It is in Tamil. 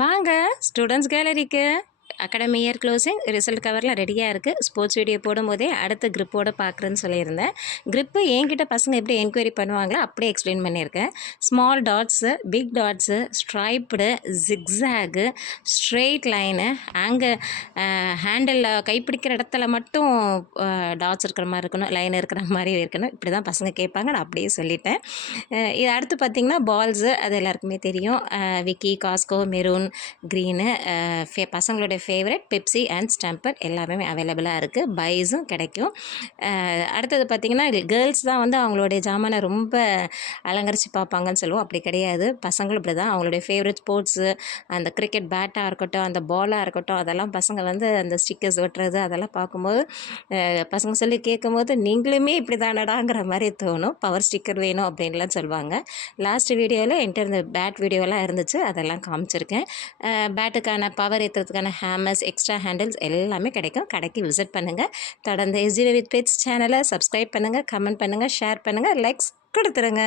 வாங்க ஸ்டூடெண்ட்ஸ் கேலரிக்கு. அகாடமி இயர் க்ளோசிங் ரிசல்ட் கவரில் ரெடியாக இருக்குது. ஸ்போர்ட்ஸ் வீடியோ போடும்போதே அடுத்த க்ரிப்போடு பார்க்குறேன்னு சொல்லியிருந்தேன். க்ரிப்பு என்கிட்ட பசங்க எப்படி என்கொயரி பண்ணுவாங்களோ அப்படியே எக்ஸ்பிளைன் பண்ணியிருக்கேன். Small dots, big dots, striped, zigzag, straight line, அங்கே ஹேண்டில் கைப்பிடிக்கிற இடத்துல மட்டும் டாட்ஸ் இருக்கிற மாதிரி இருக்கணும், லைன் இருக்கிற மாதிரி இருக்கணும். இப்படி தான் பசங்க கேட்பாங்க. நான் அப்படியே சொல்லிட்டேன். இது அடுத்து பார்த்திங்கன்னா பால்ஸு, அது எல்லாருக்குமே தெரியும். விக்கி, காஸ்கோ, மெரூன், க்ரீனு, பசங்களுடைய ஃபேவரட் பெப்சி அண்ட் ஸ்டம்பர் எல்லாமே அவைலபிளாக இருக்குது. பைஸும் கிடைக்கும். அடுத்தது பார்த்திங்கன்னா கேர்ள்ஸ் தான் வந்து அவங்களுடைய ஜாமானை ரொம்ப அலங்கரித்து பார்ப்பாங்கன்னு சொல்லுவோம். அப்படி கிடையாது, பசங்களும் இப்படி தான். அவங்களுடைய ஃபேவரட் ஸ்போர்ட்ஸு, அந்த கிரிக்கெட் பேட்டாக இருக்கட்டும், அந்த பாலாக இருக்கட்டும், அதெல்லாம் பசங்க வந்து அந்த ஸ்டிக்கர்ஸ் ஒட்டுறது அதெல்லாம் பார்க்கும்போது பசங்க சொல்லி கேட்கும்போது நீங்களுமே இப்படி தானடாங்கிற மாதிரி தோணும். பவர் ஸ்டிக்கர் வேணும் அப்படின்லாம் சொல்லுவாங்க. லாஸ்ட் வீடியோவில் என்கிட்ட இந்த பேட் வீடியோலாம் இருந்துச்சு, அதெல்லாம் காமிச்சிருக்கேன். பேட்டுக்கான பவர் ஏற்றுறதுக்கான ஹேமர்ஸ், எக்ஸ்ட்ரா ஹேண்டில்ஸ் எல்லாமே கிடைக்கும். கடைக்கு விசிட் பண்ணுங்கள். தொடர்ந்து SGV with Pets சேனலை சப்ஸ்கிரைப் பண்ணுங்கள், கமெண்ட் பண்ணுங்கள், ஷேர் பண்ணுங்கள், லைக்ஸ் கொடுத்துருங்க.